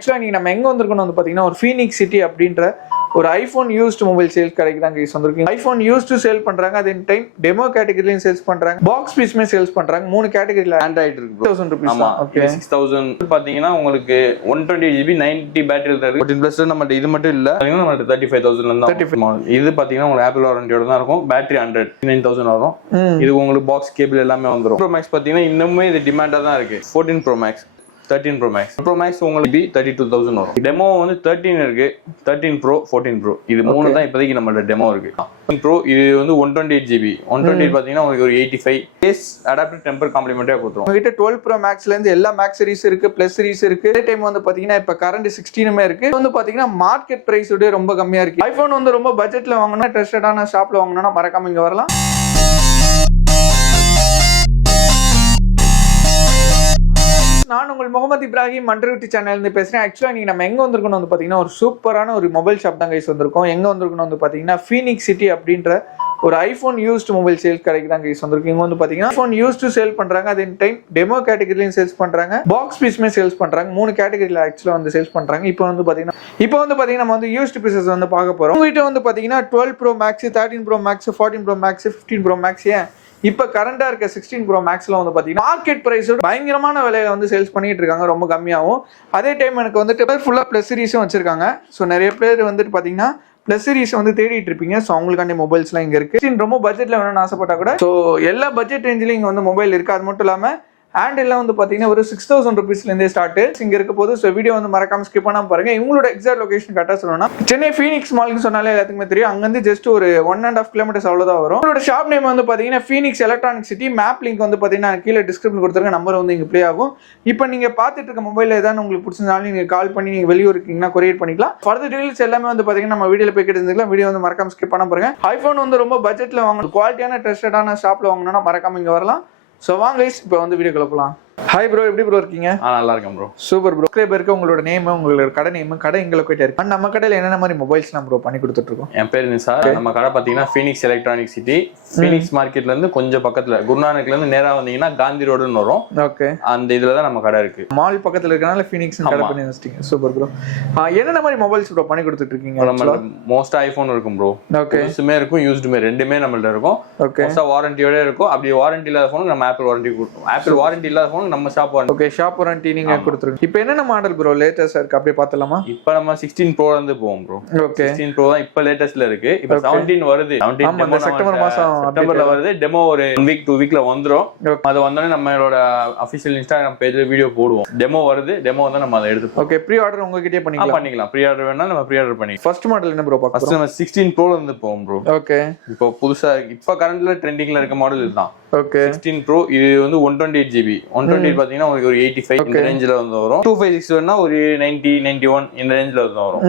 ஆக்சுவலாக நீங்கள் நம்ம எங்கே வந்திருக்கோம்னு வந்து பார்த்தீங்கன்னா ஒரு ஃபீனிக்ஸ் சிட்டி அப்படின்ற ஒரு ஐஃபோன் யூஸ்டு மொபைல் சேல் கடைக்கு தான் கைஸ் வந்திருக்கீங்க. ஐஃபோன் யூஸ்டு சேல் பண்றாங்க, அதே டைம் டெமோ கேட்டகரிலையும் சேல்ஸ் பண்றாங்க, பாக்ஸ் பீஸ்மே சேல்ஸ் பண்றாங்க. 3 கேட்டகரியில ஆண்ட்ராய்டு இருக்கு. 1000 rupees. ஆமா, ஓகே 6000 பாத்தீங்கன்னா உங்களுக்கு 120 GB 90 பேட்டரி இருக்கு. 14 பிளஸ் நம்ம இது மட்டும் இல்ல, பாத்தீங்கன்னா நம்ம 35000 ல தான். இது பாத்தீங்கன்னா உங்களுக்கு ஆப்பிள் வாரண்டியோட தான் இருக்கும். பேட்டரி 100 வரும். இது உங்களுக்கு பாக்ஸ் கேபிள் எல்லாமே வந்துரும். ப்ரோ மேக்ஸ் பாத்தீங்கன்னா இன்னுமே இது டிமாண்டா தான் இருக்கு. 14 pro max, 13 pro max. Pro max உங்களுக்கு 32000 வரும். டெமோ வந்து 13 இருக்கு, 13 ப்ரோ, 14 ப்ரோ. இது மூணு தான் இப்போதைக்கு நம்மளோட டெமோ இருக்கு. ப்ரோ இது வந்து 128 GB. 128 பாத்தீங்கன்னா உங்களுக்கு ஒரு 85 பேஸ் அடாப்டர் டெம்பர் காம்ப்ளிமெண்டா கொடுத்துரும். உங்ககிட்ட 12 ப்ரோ மேக்ஸ்ல இருந்து எல்லா மேக்ஸ் சீரிஸ் இருக்கு, பிளஸ் சீரிஸ் இருக்கு. அதே டைம் வந்து பாத்தீங்கன்னா இப்ப கரண்ட் 16மே இருக்கு. வந்து பாத்தீங்கன்னா மார்க்கெட் பிரைஸ் விட ரொம்ப கம்மியா இருக்கு. ஐபோன் வந்து ரொம்ப பட்ஜெட்ல வாங்கணும், ட்ரஸ்டடான ஷாப்ல வாங்கணும்னா மறக்காம இங்க வரலாம். நான் உங்கள் முகமது இப்ராஹிம் மண்டருட்டி சேனல்ல இருந்து பேசுறேன். ஆக்சுவலா நீங்க நம்ம எங்க வந்திருக்கோம் வந்து பாத்தீங்கன்னா ஒரு சூப்பரான ஒரு மொபைல் ஷாப் தான் கைஸ் வந்திருக்கோம். எங்க வந்திருக்கோம் வந்து பாத்தீங்கன்னா ஃபீனிக்ஸ் சிட்டி அப்படின்ற ஒரு ஐபோன் யூஸ்டு மொபைல் சேல் கடைக்கு தான் கைஸ் வந்திருக்கோம். இங்க வந்து பாத்தீங்கன்னா ஐபோன் யூஸ்டு சேல் பண்றாங்க, அதே டைம் டெமோ கேட்டகரிலையும் சேல்ஸ் பண்றாங்க, பாக்ஸ் பீஸ்மே சேல்ஸ் பண்றாங்க. 3 கேட்டகரியில ஆக்சுவலா வந்து சேல்ஸ் பண்றாங்க. இப்போ வந்து பாத்தீங்கன்னா நம்ம வந்து யூஸ்டு பீசஸ் வந்து பார்க்க போறோம். உங்ககிட்ட வந்து பாத்தீங்கன்னா 12 pro max, 13 pro max, 14 pro max, 15 pro max, ஏன் இப்ப கரண்டா இருக்க 16 ப்ரோ மேக்ஸ்ல வந்து பாத்தீங்கன்னா மார்க்கெட் பிரைஸோட பயங்கரமான விலையில வந்து சேல்ஸ் பண்ணிட்டு இருக்காங்க, ரொம்ப கம்மியாகும். அதே டைம் எனக்கு வந்துட்டு ஃபுல்லா பிளஸ் சீரிஸும் வச்சிருக்காங்க. ஸோ நிறைய பேர் வந்துட்டு பாத்தீங்கன்னா பிளஸ் சீரிஸ் வந்து தேடிட்டு இருப்பீங்க. ஸோ அவங்களுக்கான மொபைல்ஸ்லாம் இங்க இருக்கு. ரொம்ப பட்ஜெட்ல வேணும்னு ஆசைப்பட்டா கூட ஸோ எல்லா பட்ஜெட் ரேஞ்சிலும் இங்க வந்து மொபைல் இருக்கு. அது மட்டும் இல்லாம ஹேண்ட் எல்லாம் வந்து பாத்தீங்கன்னா ஒரு 6000 rupeesல இருந்தே ஸ்டார்ட் இங்க இருக்க போது. ஸோ வீடியோ வந்து மறக்காம ஸ்கிப் பண்ணாம பாருங்க. இவங்களோட எக்ஸாக்ட் லொகேஷன் கரெக்டா சொல்லணும்னா சென்னை ஃபீனிக்ஸ் மால்னு சொன்னாலே எல்லாத்துக்குமே தெரியும். அங்க இருந்து ஜஸ்ட் ஒரு 1.5 kilometers அவ்வளவுதான் வரும். உங்களோட ஷாப் நேம் வந்து பாத்தீங்கன்னா Phoenix electronic city. Map link வந்து பாத்தீங்கன்னா கீழே டிஸ்கிரிப்ஷன் கொடுத்துருக்க நம்பர் வந்து இங்க ப்ளே ஆகும். இப்போ நீங்க பாத்துட்டு இருக்க மொபைல் ஏதாவது உங்களுக்கு பிடிச்சிருந்தாலும் நீங்க கால் பண்ணி நீங்க வெளியூர் இருக்கீங்கன்னா கொரியர் பண்ணிக்கலாம். ஃபர்தர் டீடைல்ஸ் எல்லாமே வந்து பாத்தீங்கன்னா நம்ம வீடியோல போய் கேட்டுக்கலாம். வீடியோ வந்து மறக்காம ஸ்கிப் பண்ண பாருங்க. ஐபோன் வந்து ரொம்ப பட்ஜெட்ல வாங்கணும், குவாலிட்டியான ட்ரஸ்டடான ஷாப்ல வாங்கணும்னா மறக்காம இங்க வரலாம். ஸோ வாங்க கைஸ் இப்போ வந்து வீடியோ கிளப்பலாம். ஹாய் ப்ரோ, எப்படி ப்ரோ இருக்கீங்க? நல்லா இருக்கேன் ப்ரோ. Super bro. சப்ஸ்கிரைபருக்கு உங்களோட நேம், உங்களோட கடை நேம், கடை எங்க லொகேட் இருக்கு, அண்ட் நம்ம கடையில் என்னென்ன மாதிரி மொபைல்ஸ் நம்ம ப்ரோ பண்ணி கொடுத்துட்டு இருக்கோம்? என் பேர் நிசார். நம்ம கடை பாத்தீங்கன்னா ஃபீனிக்ஸ் எலக்ட்ரானிக் சிட்டி. ஃபீனிக்ஸ் மார்க்கெட்ல இருந்து கொஞ்சம் பக்கத்துல குருநானக்ல இருந்து நேரா வந்தீங்கன்னா காந்தி ரோடுன்னு வரும். ஓகே, அந்த இதுல தான் நம்ம கடை இருக்கு. மால் பக்கத்துல இருக்கனால ஃபீனிக்ஸ் கடை பண்ணி வச்சிட்டீங்க. Super bro. என்னென்ன மாதிரி மொபைல்ஸ் ப்ரோ பண்ணி கொடுத்துட்டு இருக்கீங்க? நம்ம மோஸ்ட் ஐபோன் இருக்கும் ப்ரோ. ஓகே, யூஸ்டுமே இருக்கும், யூஸ்டுமே ரெண்டுமே நம்மள்ட்ட இருக்கும். ஓகே, மோஸ்டா வாரண்டியோட இருக்கும். அப்படி வாரண்டி இல்லாத போன் நம்ம ஆப்பிள் வாரண்டி கொடுப்போம். ஆப்பிள் வாரண்டி இல்லாத போன் நம்ம shop warranty. Okay, shop warranty நீங்க கொடுத்துருங்க. இப்போ என்னென்ன மாடல் ப்ரோ லேட்டஸ்டா இருக்கு அப்படியே பார்த்தலாமா? இப்போ நம்ம 16 ப்ரோ வந்து போவோம் ப்ரோ. ஓகே, 16 ப்ரோ தான் இப்போ லேட்டஸ்ட்ல இருக்கு. இப்போ 17 வருது. 17 செப்டம்பர் மாசம் செப்டம்பர்ல வருது. டெமோ ஒரு 1 வீக் 2 வீக்ல வந்துரும். அது வந்தோடனே நம்மளோட அபிஷியல் இன்ஸ்டாகிராம் பேஜ்ல வீடியோ போடுவோம். டெமோ வருது. டெமோ வந்து நம்ம அதை எடுத்து. ஓகே, ப்ரீ ஆர்டர் உங்ககிட்டயே பண்ணிக்கலாம். ப்ரீ ஆர்டர் வேணா நம்ம ப்ரீ ஆர்டர் பண்ணி. ஃபர்ஸ்ட் மாடல் என்ன ப்ரோ பார்க்கலாம்? ஃபர்ஸ்ட் நம்ம 16 ப்ரோல இருந்து போவோம் ப்ரோ. ஓகே, இப்போ புதுசா இப்போ கரண்ட்ல ட்ரெண்டிங்ல இருக்க மாடல் இதுதான். Okay, 16 bro. இது வந்து 128 GB. 128 பாத்தீங்கன்னா உங்களுக்கு ஒரு 85 இந்த ரேஞ்சில வந்து வரும். 256 வேணா ஒரு 90 91 இந்த ரேஞ்சில வந்து வரும்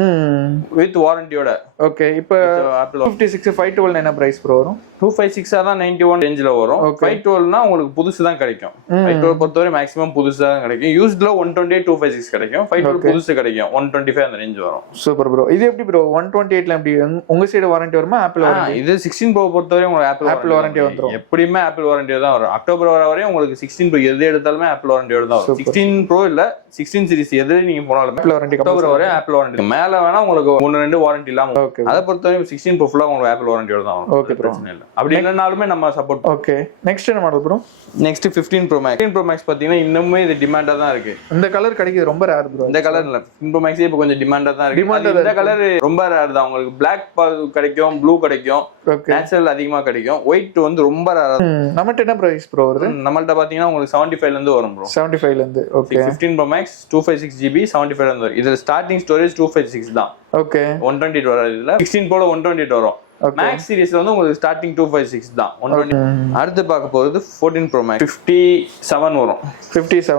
வித் வாரண்டியோட. ஓகே, இப்போ ஆப்பிள் 56 512 என்ன பிரைஸ் ப்ரோ வரும்? 256 தான் 91 ரேஞ்சில வரும். 512னா உங்களுக்கு புதுசு தான் கிடைக்கும். 512 பொறுத்தவரை மேக்ஸிமம் புதுசு தான் கிடைக்கும். யூஸ்ட்ல 128 256 கிடைக்கும். 512 புதுசு கிடைக்கும். 125 அந்த ரேஞ்ச் வரும். Super bro. இது எப்படி ப்ரோ 128ல எப்படி உங்க சைடு வாரண்டி வருமா ஆப்பிள் வாரண்டி? இது 16 ப்ரோ பொறுத்தவரை உங்களுக்கு ஆப்பிள் வாரண்டி வந்துரும். எப்படியுமே ஆப்பிள் வாரண்டி தான் வரும். அக்டோபர் வரையும் உங்களுக்கு 16 ப்ரோ எது எடுத்தாலுமே ஆப்பிள் வாரண்டியோட தான் வரும். 16 ப்ரோ இல்ல 16 சீரிஸ் எது நீங்க போனாலும் ஆப்பிள் வாரண்டி. அக்டோபர் வரை ஆப்பிள் வாரண்டி. மேல வேணா உங்களுக்கு 1-2 வாரண்டி இல்லாம. அதை பொறுத்தவரை 16 ப்ரோ ஃபுல்லா உங்களுக்கு ஆப்பிள் வாரண்டியோட தான் வரும். ஓகே, பிரச்சனை இல்ல. அப்படி இல்லனாலுமே நம்ம சப்போர்ட். ஓகே, நெக்ஸ்ட் என்ன model bro? Next 15 pro max. 15 pro max பாத்தீங்கன்னா இன்னுமே இது டிமாண்டா தான் இருக்கு. இந்த கலர் கிடைக்குது ரொம்ப ரேர் ப்ரோ. இந்த கலர் இல்ல, 15 ப்ரோ மேக்ஸ் இப்போ கொஞ்சம் டிமாண்டா தான் இருக்கு. இந்த கலர் ரொம்ப ரேர் தான். உங்களுக்கு Black கிடைக்கும், ப்ளூ கிடைக்கும், நேச்சுரல் அதிகமா கிடைக்கும். ஒயிட் வந்து ரொம்ப ரேர். நம்மட்ட என்ன பிரைஸ் ப்ரோ வருது? நம்மள்ட்ட பாத்தீங்கன்னா உங்களுக்கு 75 ல இருந்து வரும் ப்ரோ. 75 ல இருந்து. ஓகே, 15 ப்ரோ மேக்ஸ் 256 GB 75 ல இருந்து வரும். இதுல ஸ்டார்டிங் ஸ்டோரேஜ் 256 தான். ஓகே, 128 வராது. இதுல 16 ப்ரோல 128 வரும். மேக்ஸ் சீரிஸ்ல வந்து உங்களுக்கு ஸ்டார்டிங் 256 தான். 120. அடுத்து பார்க்க போறது 14 ப்ரோ மேக்ஸ் 57 வரும். 57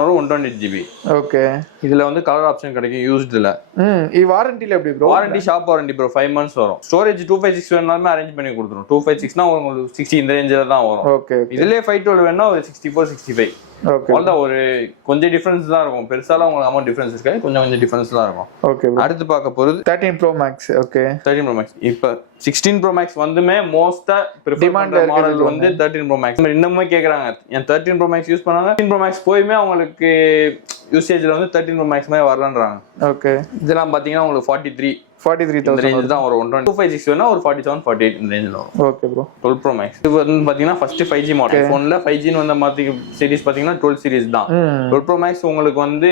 வரும். 128 GB. ஓகே, இதுல வந்து கலர் ஆப்ஷன் கிடைக்கும் யூஸ்ட்ல. இது வாரண்டில எப்படி bro? Warranty shop warranty bro 5 months வரும். ஸ்டோரேஜ் 256 வேணாலுமே அரேஞ்ச் பண்ணி கொடுத்துரும். 256னா உங்களுக்கு 60 இந்த ரேஞ்சில தான் வரும். ஓகே, இதுலயே 512 வேணா ஒரு 64 65 ஓகே அவ்வளவுதான், ஒரு கொஞ்சம் டிஃபரன்ஸ் தான் இருக்கும், பெருசாலாம் உங்களுக்கு அமௌண்ட் டிஃபரன்ஸ் இருக்காது, கொஞ்சம் டிஃபரன்ஸ் தான் இருக்கும். ஓகே அடுத்து பார்க்க போறது 13 Pro Max. Okay 13 Pro Max. இப்போ 16 Pro Max வந்துமே மோஸ்டா ப்ரிஃபர் பண்ற மாடல் வந்து 13 Pro Max. இன்னுமே கேக்குறாங்க என் 13 Pro Max யூஸ் பண்ணாங்க, 13 Pro Max போயுமே அவங்களுக்கு யூசேஜ்ல வந்து 13 Pro Max மாதிரி வரலன்றாங்க. ஓகே இதெல்லாம் பாத்தீங்கன்னா உங்களுக்கு 43,000 ரேஞ்ச் தான் வரும். 128 வேணா ஒரு 47 48 இந்த ரேஞ்சில் வரும். Okay bro. 12 Pro Max இது வந்து பாத்தீங்கன்னா ஃபர்ஸ்ட் 5G மாடல். ஃபோன்ல 5G ன்னு வந்த மாதிரி சீரிஸ் பாத்தீங்கன்னா 12 சீரிஸ் தான். 12 Pro Max உங்களுக்கு வந்து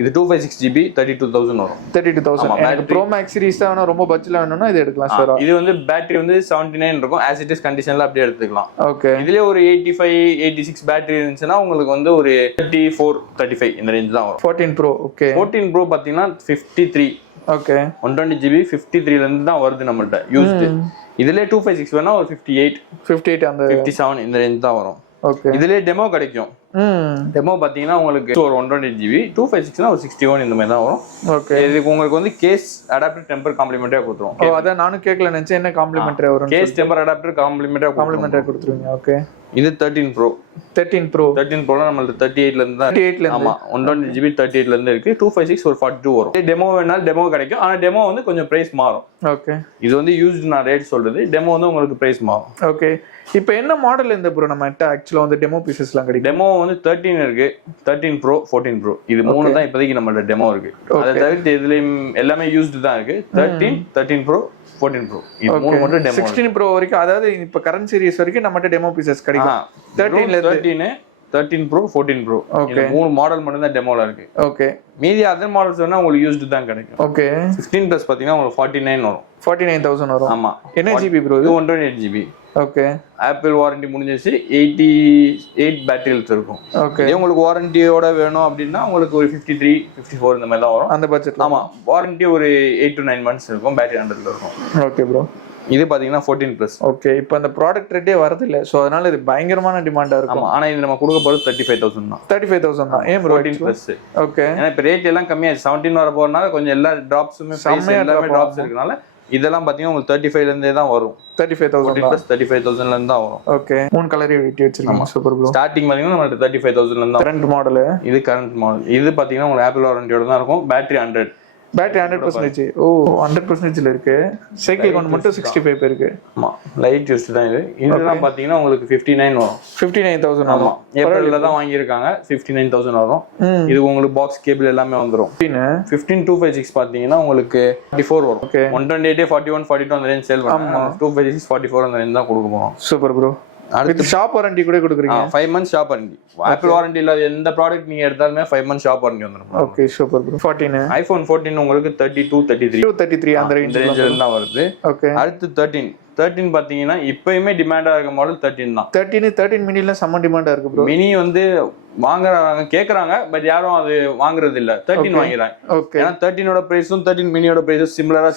இது 256GB 32,000 வரும். 32,000. எனக்கு Pro Max series தான் ரொம்ப பட்ஜெட்ல வேணும்னா இது எடுக்கலாம் சார். இது வந்து பேட்டரி வந்து 79 இருக்கும், as it is கண்டிஷன்ல அப்படியே எடுத்துக்கலாம். ஓகே. இதுலயே ஒரு 85 86 பேட்டரி இருந்துச்சுன்னா உங்களுக்கு வந்து ஒரு 34 35 இந்த ரேஞ்ச் தான் வரும். 14 Pro. ஓகே. 14 Pro பாத்தீங்கன்னா 53. ஓகே. 120GB 53ல இருந்து தான் வருது நம்மள்ட்ட யூஸ்டு. இதுலயே 256 வேணா ஒரு 58 அந்த 57 இந்த ரேஞ்ச் தான் வரும். ஓகே. இதுலயே டெமோ கிடைக்கும். டெமோ பாத்தீங்கன்னா உங்களுக்கு ஒரு 128GB 256னா ஒரு 61 இந்த மாதிரி தான் வரும். ஓகே. இதுக்கு உங்களுக்கு வந்து கேஸ் அடாப்டர் டெம்பர் காம்ப்ளிமெண்டரியா கொடுத்துருவோம். ஓ அத நானும் கேக்கல நினைச்சேன், என்ன காம்ப்ளிமெண்டரியா வரும்? கேஸ் டெம்பர் அடாப்டர் காம்ப்ளிமெண்டரியா கொடுத்துருவீங்க. ஓகே. இது 13 Pro. 13 Pro நம்மளுக்கு 38ல இருந்து தான் 38ல இருந்து. ஆமா 128GB 38ல இருந்து இருக்கு. 256 ஒரு 42 வரும். டெமோ வேணாலும் டெமோ கிடைக்கும், ஆனா டெமோ வந்து கொஞ்சம் பிரைஸ் மாறும். ஓகே. இது வந்து யூஸ்டு நான் ரேட் சொல்றது, டெமோ வந்து உங்களுக்கு பிரைஸ் மாறும். ஓகே. இப்போ என்ன மாடல் இந்த ப்ரோ நம்ம ஆக்சுவலா வந்து டெமோ பீசஸ்லாம் கிடைக்கும்? டெமோ வந்து 13 இருக்கு, 13 Pro 14 Pro இது மூணு தான் இப்போதைக்கு நம்மளோட டெமோ இருக்கு. அதை தவிர்த்து இதுலயும் எல்லாமே யூஸ்டு தான் இருக்கு. 13 Pro 14 Pro இது மூணு மட்டும் டெமோ. 16 Pro வரைக்கும், அதாவது இப்போ கரண்ட் சீரிஸ் வரைக்கும் நம்மட்ட டெமோ பீசஸ் கிடைக்கும். 13 Pro 14 Pro இந்த மூணு மாடல் மட்டும் தான் டெமோல இருக்கு. ஓகே. மீதி அதர் மாடல்ஸ் வேணா உங்களுக்கு யூஸ்டு தான் கிடைக்கும். ஓகே. 16 Plus பாத்தீங்கன்னா உங்களுக்கு 49 வரும். 49,000 வரும். ஆமா. என்ன ஜிபி ப்ரோ இது? 128GB. ஓகே. ஆப்பிள் வாரண்டி முடிஞ்சிருச்சு. 88 பேட்டரி ஹெல்த் இருக்கும். ஓகே. இதே உங்களுக்கு வாரண்டியோட வேணும் அப்படின்னா உங்களுக்கு ஒரு 53 54 இந்த மாதிரி தான் வரும் அந்த பட்ஜெட்ல. ஆமா. வாரண்டி ஒரு 8 to 9 months இருக்கும், பேட்டரி 100ல இருக்கும். Okay bro. இது பாத்தீங்கன்னா 14 Plus. ஓகே. இப்போ அந்த ப்ராடக்ட் ரேட்டே வரது இல்ல, சோ அதனால இது பயங்கரமான டிமாண்டா இருக்கும். ஆமா, ஆனா இது நம்ம கொடுக்க போறது 35,000 தான். 35,000 தான். ஏன் ப்ரோ 14 Plus? ஓகே. ஏன்னா இப்ப ரேட் எல்லாம் கம்மியாச்சு. 17 வர போறனால கொஞ்சம் எல்லா டிராப்ஸுமே எல்லாமே டிராப்ஸ் இருக்கனால இதெல்லாம் பாத்தீங்கன்னா உங்களுக்கு 35ல இருந்தே தான் வரும். 35,000 Plus 35,000ல இருந்து தான் வரும். ஓகே. மூணு கலர் வெட்டி வச்சிருக்கீங்க. Super bro. ஸ்டார்டிங் பாத்தீங்கன்னா நமக்கு 35,000ல இருந்து கரண்ட் மாடல். இது கரண்ட் மாடல். இது பாத்தீங்கன்னா உங்களுக்கு ஆப்பிள் வாரண்டியோட தான் இருக்கும். பேட்டரி 100. பேட்டரி 100%. ஓ 100%ல இருக்கு. சைக்கிள் கவுண்ட் மட்டும் 65 பேருக்கு. ஆமா, லைட் யூஸ்ட் தான் இது. இதெல்லாம் பாத்தீங்கன்னா உங்களுக்கு 59 வரும். 59,000. ஆமா, ஏப்ரல்ல தான் வாங்கி இருக்காங்க. 59,000 வரும். இது உங்களுக்கு பாக்ஸ் கேபிள் எல்லாமே வந்துரும். 15 256 பாத்தீங்கன்னா உங்களுக்கு 44 வரும். 128 41 42 அந்த ரேஞ்ச் சேல் பண்ணுவாங்க. 256 44 அந்த ரேஞ்ச் தான் கொடுக்க போறோம். Super bro. அடுத்து ஷாப் வாரண்டி கூட கொடுக்குறீங்க. 5 months shop warranty. Apple warranty இல்லாத எந்த ப்ராடக்ட் நீங்க எடுத்தாலுமே 5 months ஷாப் வாரண்டி வந்துரும். Okay super bro. 14 ஐபோன் 14 உங்களுக்கு 32 33 அந்த ரேஞ்சில தான் வருது. ஓகே. அடுத்து 13 பாத்தீங்கன்னா இப்பயுமே டிமாண்டா இருக்க மாடல் 13 தான். 13 மினில செம்ம டிமாண்டா இருக்கு ப்ரோ. மினி வந்து வாங்குறாங்க கேக்குறாங்க, பட் யாரும் அது வாங்குறது இல்ல. 13 வாங்குறாங்க. ஓகே. ஏன்னா 13ஓட பிரைஸும் 13 மினியோட பிரைஸும் சிமிலரா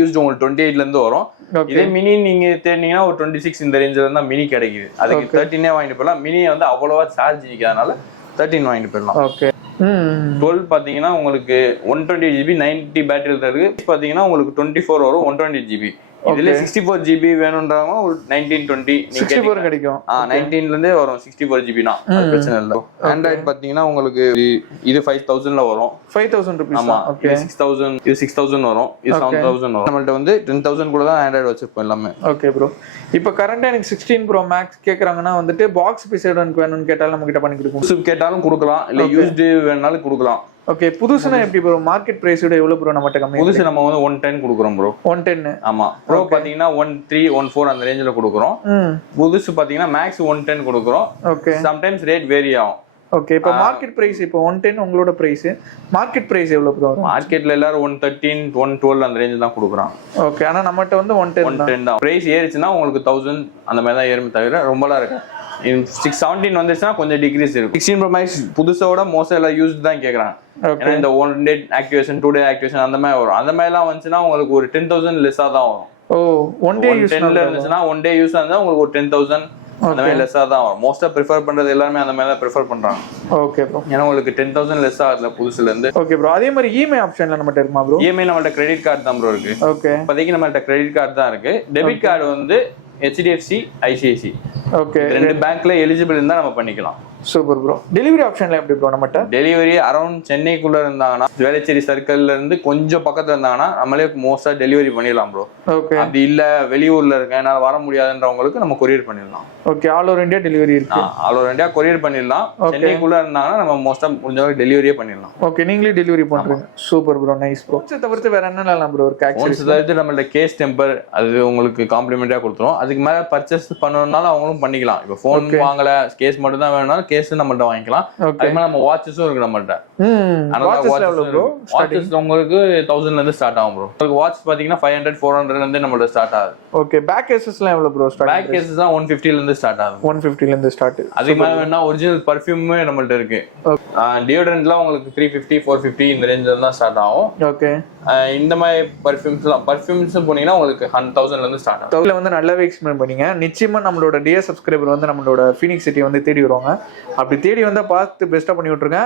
யூஸ்டு உங்களுக்கு 28ல இருந்து வரும். இதே மினி நீங்க தேடினீங்கன்னா ஒரு 26 இந்த ரேஞ்சில இருந்தா மினி கிடைக்குது. அதுக்கு 13 வாங்கிட்டு போயிடலாம். மினி வந்து அவ்வளவா சார்ஜ் நிக்காதனால 13 வாங்கிட்டு போயிடலாம். ஓகே. 12 பாத்தீங்கன்னா உங்களுக்கு 128GB 90 பேட்டரி இருக்கு. பாத்தீங்கன்னா உங்களுக்கு 24 வரும் 128GB. இதுல 64GB வேணும்ன்றாங்க. ஒரு 1920 64 கிடைக்கும். 19ல இருந்தே வரும் 64GB தான். அது பிரச்சனை இல்ல. ஆண்ட்ராய்டு பாத்தீங்கன்னா உங்களுக்கு இது 5,000ல வரும். 5,000 rupees. ஆமா. இது 6,000 இது 6,000 வரும். இது 7,000 வரும். நம்மள்ட்ட வந்து 10,000 கூட தான் ஆண்ட்ராய்டு வச்சிருப்போம் எல்லாமே. Okay bro. இப்போ கரண்டா எனக்கு 16 Pro Max கேக்குறாங்கன்னா வந்துட்டு பாக்ஸ் பீஸ் வேணும்னு கேட்டாலும் நம்ம கிட்ட பண்ணி கொடுப்போம். புதுசு கேட்டாலும் கொடுக்கலாம், இல்ல யூஸ்டு வேணாலும் கொடுக்கலாம். ஓகே. புதுசுனா எப்படி ப்ரோ? மார்க்கெட் பிரைஸ் விட எவ்வளவு ப்ரோ நம்மட்ட கம்மி? புதுசு நம்ம வந்து 110 கொடுக்குறோம் ப்ரோ. 110. ஆமா. ப்ரோ பாத்தீங்கன்னா 13 14 அந்த ரேஞ்சில கொடுக்குறோம். புதுசு பாத்தீங்கன்னா மேக்ஸ் 110 கொடுக்குறோம். ஓகே. சம்டைம்ஸ் ரேட் வேரி ஆகும். ஓகே. இப்போ மார்க்கெட் பிரைஸ் இப்போ 110 உங்களோட பிரைஸ், மார்க்கெட் பிரைஸ் எவ்வளவு ப்ரோ? மார்க்கெட்ல எல்லாரும் 113 112 அந்த ரேஞ்ச் தான் கொடுக்குறாங்க. ஓகே. ஆனா நம்மட்ட வந்து 110 தான். பிரைஸ் ஏறிச்சுன்னா உங்களுக்கு 1000 அந்த மாதிரி தான் ஏறுமே தவிர ரொம்பலாம் இருக்கு. 617 வந்துச்சுன்னா கொஞ்சம் டிகிரீஸ் இருக்கும். 16 Pro Max புதுசோட மோஸ்ட் எல்லாம் யூஸ்டு தான் கேக்குறாங்க. ஏன்னா இந்த 1 day ஆக்டிவேஷன் 2 day ஆக்டிவேஷன் அந்த மாதிரி வரும். அந்த மாதிரிலாம் வந்துச்சுன்னா உங்களுக்கு ஒரு 10,000 லெஸ்ஸா தான் வரும். ஓ 1 day யூஸ் இருந்துச்சுன்னா 1 day யூஸ் இருந்தா உங்களுக்கு ஒரு 10,000 அந்த மாதிரி லெஸ்ஸா தான் வரும். மோஸ்டா ப்ரிஃபர் பண்றது எல்லாமே அந்த மாதிரி தான் ப்ரிஃபர் பண்றாங்க. Okay bro. ஏன்னா உங்களுக்கு 10,000 லெஸ்ஸா ஆகுதுல புதுசுல இருந்து. Okay bro. அதே மாதிரி இஎம்ஐ ஆப்ஷன்ல நம்மட்ட இருக்குமா ப்ரோ? இஎம்ஐ நம்மள்ட்ட கிரெடிட் கார்டு தான் ப்ரோ இருக்கு. ஓகே. இப்போதைக்கு நம்மள்ட்ட கிரெடிட் கார்டு தான் இருக்கு. டெபிட் கார்டு வந்து HDFC ICICI ஓகே. ரெண்டு பேங்க்ல எலிஜிபிள் இருந்தா நம்ம பண்ணிக்கலாம். Super bro. டெலிவரி ஆப்ஷன்ல எப்படி ப்ரோ நம்மகிட்ட? டெலிவரி அரௌண்ட் சென்னைக்குள்ள இருந்தாங்கன்னா வேளச்சேரி சர்க்கிள்ல இருந்து கொஞ்சம் பக்கத்துல இருந்தாங்கன்னா நம்மளே மோஸ்டா டெலிவரி பண்ணிடலாம் ப்ரோ. ஓகே. அப்படி இல்ல வெளியூர்ல இருக்கேன் என்னால வர முடியாதுன்றவங்களுக்கு நம்ம கொரியர் பண்ணிடலாம். Okay. All over India delivery இருக்கு. ஆல் ஓவர் இந்தியா கொரியர் பண்ணிடலாம். சென்னைக்குள்ள இருந்தாங்கன்னா நம்ம மோஸ்டா முடிஞ்ச டெலிவரியே பண்ணிடலாம். ஓகே. நீங்களே டெலிவரி பண்றீங்க. Super bro. Nice bro. தவிர்த்து வேற என்னலாம் ப்ரோ இருக்கு? ஆக்சுவலி தவிர்த்து நம்மளோட கேஸ் டெம்பர் அது உங்களுக்கு காம்ப்ளிமெண்டா கொடுத்துரும். அதுக்கு மேல பர்ச்சேஸ் பண்ணணும்னாலும் அவங்களும் பண்ணிக்கலாம். இப்போ ஃபோன் வாங்கல கேஸ் மட்டும் தான் வேணும்னாலும் கேஸ் நம்மள்ட்ட வாங்கிக்கலாம். அதுக்கு மேல நம்ம வாட்சஸும் இருக்கு நம்மள்ட்ட. வாட்சஸ் உங்களுக்கு 1000ல இருந்து ஸ்டார்ட் ஆகும் ப்ரோ. உங்களுக்கு வாட்ச் பாத்தீங்கன்னா 500 400ல இருந்து நம்மள்ட்ட ஸ்டார்ட் ஆகுது. ஓகே. பேக் கேசஸ்லாம் எவ்வளவு ப்ரோ ஸ்டார்ட்? பேக் கேசஸ் தான் 150ல இருந்து ஸ்டார்ட் ஆகுது. 150ல இருந்து ஸ்டார்ட். அதுக்கு மேல வேணா ஒரிஜினல் பர்ஃபியூமே நம்மள்ட்ட இருக்கு. டியோடரண்ட்லாம் உங்களுக்கு 350 450 இந்த ரேஞ்சில தான் ஸ்டார்ட் ஆகும். ஓகே. இந்த மாதிரி பர்ஃபியூம்ஸ் போனீங்கன்னா உங்களுக்கு 1000ல இருந்து ஸ்டார்ட் ஆகும். இதுல வந்து நல்லாவே எக்ஸ்பிளைன் பண்ணீங்க. நிச்சயமா நம்மளோட டியர் சப்ஸ்கிரைபர் வந்து நம்மளோட ஃபீனிக்ஸ் சிட்டி வந்து தேடி வருவாங்க. அப்படி தேடி வந்தா பார்த்து பெஸ்டா பண்ணி விட்டுருங்க.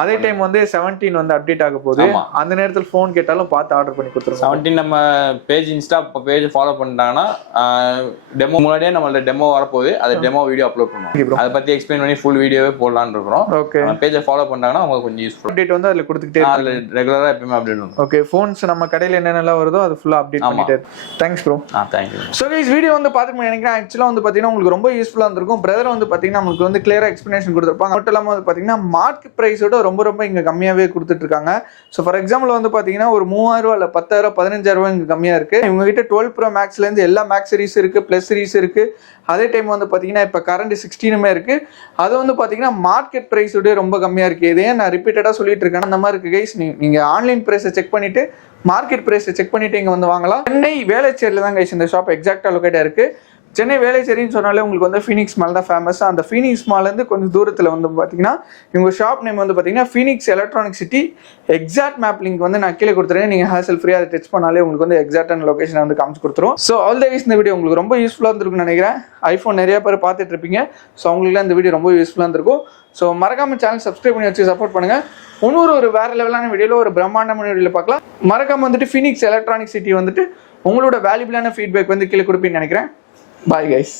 அதே டைம் வந்து 17 வந்து அப்டேட் ஆக போகுது. அந்த நேரத்தில் ஃபோன் கேட்டாலும் பார்த்து ஆர்டர் பண்ணி கொடுத்துருவோம். 17 நம்ம பேஜ் இன்ஸ்டா பேஜ் ஃபாலோ பண்ணிட்டாங்கன்னா டெமோ முன்னாடியே நம்மளோட டெமோ வரப்போகுது. அது டெமோ வீடியோ அப்லோட் பண்ணுவோம். அதை பத்தி எக்ஸ்பிளைன் பண்ணி ஃபுல் வீடியோவே போடலான்னு இருக்கிறோம். ஓகே. பேஜை ஃபாலோ பண்ணிட்டாங்கன்னா உங்களுக்கு கொஞ்சம் யூஸ்ஃபுல். அப்டேட் வந்து அதில் கொடுத்துக்கிட்டே அதில் ரெகுலராக எப்பயுமே அப்டேட் பண்ணுவோம். ஓகே. ஃபோன்ஸ் நம்ம கடையில் என்னென்னலாம் வருதோ அது ஃபுல்லாக அப்டேட் பண்ணிட்டே. Thanks bro. Thank you. So guys video வந்து பார்த்துட்டு நினைக்கிறேன். ஆக்சுவலாக வந்து பார்த்தீங்கன்னா உங்களுக்கு ரொம்ப யூஸ்ஃபுல்லாக இருந்திருக்கும். பிரதர் வந்து பார்த்தீங்கன்னா உங்களுக்கு வந்து கிளியராக எக்ஸ்பிளேஷன் கொடுத்துருப்பாங்க. மட்டும் இல்லாமல் வந்து பார்த்தீங்கன்னா மார்க்கெட் ப்ரைஸோட ரொம்ப இங்கே கம்மியாவே கொடுத்துட்டு இருக்காங்க. ஸோ ஃபார் எக்ஸாம்பிள் வந்து பாத்தீங்கன்னா ஒரு 3000 இல்ல 10000 15000 இங்க கம்மியா இருக்கு. இவங்க கிட்ட 12 Pro Maxல இருந்து எல்லா மேக்ஸ் சீரிஸ் இருக்கு, பிளஸ் சீரிஸ் இருக்கு. அதே டைம் வந்து பாத்தீங்கன்னா இப்ப கரண்ட் 16மே இருக்கு. அது வந்து பாத்தீங்கன்னா மார்க்கெட் பிரைஸோட ரொம்ப கம்மியா இருக்கு. இதே நான் ரிப்பீட்டடா சொல்லிட்டு இருக்கேன். அந்த மாதிரி இருக்கு கைஸ். நீங்க ஆன்லைன் பிரைஸை செக் பண்ணிட்டு மார்க்கெட் பிரைஸை செக் பண்ணிட்டு இங்க வந்து வாங்கலாம். சென்னை வேளச்சேரியில தான் கைஸ் இந்த ஷாப் எக்ஸாக்டா லொகேட்டா இருக்கு. சென்னை வேளச்சேரின்னு சொன்னாலே உங்களுக்கு வந்து ஃபீனிக்ஸ் மால் தான் ஃபேமஸ். அந்த ஃபீனிக்ஸ் மால்லேருந்து கொஞ்சம் தூரத்தில் வந்து பார்த்தீங்கன்னா இவங்க ஷாப் நேம் வந்து பார்த்தீங்கன்னா Phoenix electronic city. Exact map link வந்து நான் கீழே கொடுத்துருக்கேன். நீங்கள் ஹேசல் ஃப்ரீயாக அதை டச் பண்ணாலே உங்களுக்கு வந்து எக்ஸாக்டான லொகேஷன் வந்து காமிச்சு கொடுத்துரும். ஸோ ஆல் த வைஸ் இந்த வீடியோ உங்களுக்கு ரொம்ப யூஸ்ஃபுல்லாக இருந்திருக்குன்னு நினைக்கிறேன். ஐஃபோன் நிறைய பேர் பார்த்துட்டு இருப்பீங்க. ஸோ அவங்களுக்குலாம் இந்த வீடியோ ரொம்ப யூஸ்ஃபுல்லாக இருந்திருக்கும். ஸோ மறக்காம சேனல் சப்ஸ்கிரைப் பண்ணி வச்சு சப்போர்ட் பண்ணுங்க. ஒரு வேற லெவலான வீடியோவில் ஒரு பிரம்மாண்டமான வீடியோவில் பார்க்கலாம். மறக்காம வந்துட்டு ஃபீனிக்ஸ் எலக்ட்ரானிக் சிட்டி வந்துட்டு உங்களோட வேல்யூபிளான ஃபீட்பேக் வந்து கீழே கொடுப்பீங்கன்னு நினைக்கிறேன். Bye guys.